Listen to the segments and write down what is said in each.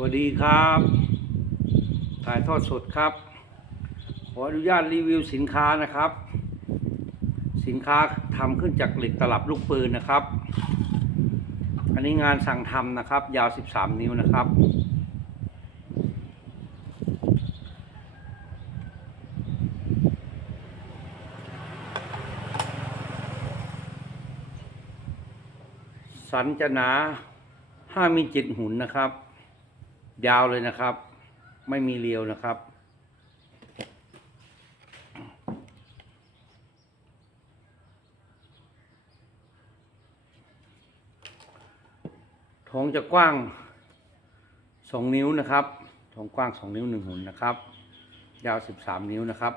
วัสดีครับ ถ่ายทอดสดครับ ขออนุญาตรีวิวสินค้านะครับ สินค้าทำขึ้นจากเหล็กตลับลูกปืนนะครับ อันนี้งานสั่งทำนะครับ ยาว 13 นิ้วนะครับสันจะหนา5มิลจิตหุ่นนะครับ ยาวเลยนะครับ ไม่มีเรียวนะครับ ท้องจะกว้างสองนิ้วนะครับท้องกว้างสองนิ้วหนึ่งหุ่นนะครับ ยาวสิบสามนิ้วนะครับ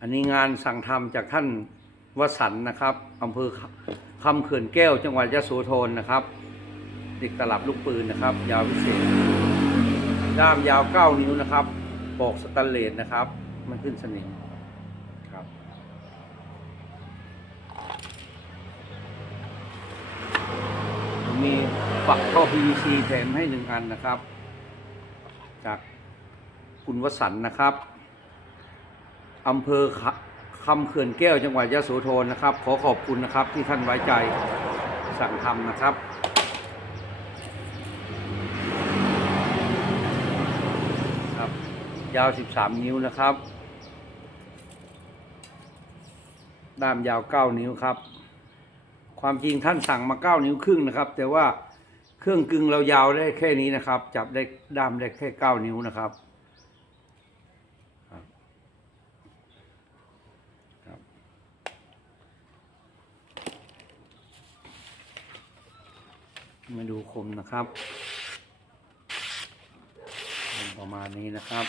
อันนี้งานสั่งทำจากท่านวสันนะครับอำเภอคำเขื่อนแก้วจังหวัดยะโสธรนะครับ เด็กตลับลูกปืนนะครับ ยาวพิเศษ ด้ามยาวเก้านิ้วนะครับปอกสแตนเลสนะครับ มันขึ้นสนิมครับ มีฝักท่อ PVC แถมให้หนึ่งอันนะครับ จากคุณวสันต์นะครับอำเภอคำเขื่อนแก้วจังหวัดยะโสธรนะครับ ขอขอบคุณนะครับที่ท่านไว้ใจสั่งทำนะครับ ยาว 13 นิ้วนะครับ ด้ามยาว 9 นิ้วครับ ความจริงท่านสั่งมา 9 นิ้วครึ่งนะครับ แต่ว่าเครื่องกึ่งเรายาวได้แค่นี้นะครับ จับได้ด้ามได้แค่ 9 นิ้วนะครับมาดูคมนะครับ ประมาณนี้นะครับ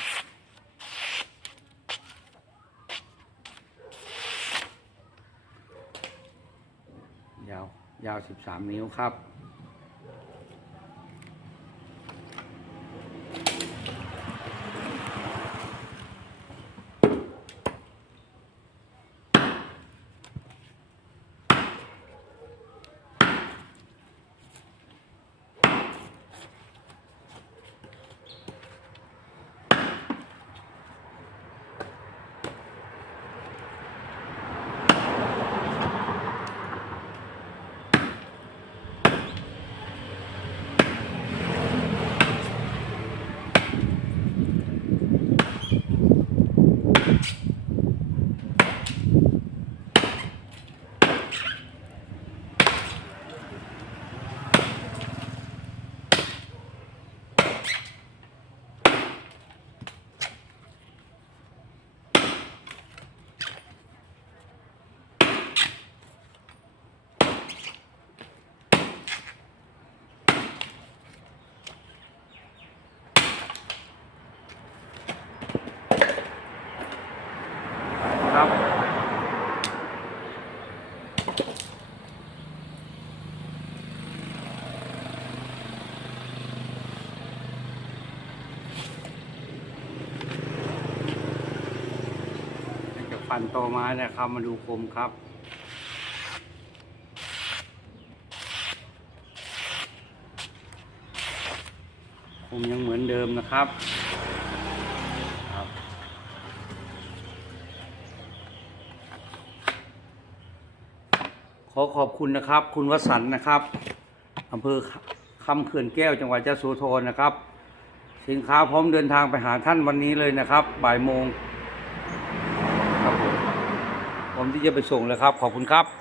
ยาว 13 นิ้วครับ จะฟันตอไม้นะครับ มาดูคมครับ คมยังเหมือนเดิมนะครับครับ ขอขอบคุณนะครับ คุณวสันต์นะครับอำเภอคำเขื่อนแก้วจังหวัดยะโสธรนะครับ สินค้าพร้อมเดินทางไปหาท่านวันนี้เลยนะครับ บ่ายโมง ครับผมผมที่จะไปส่งแล้วครับ ขอบคุณครับ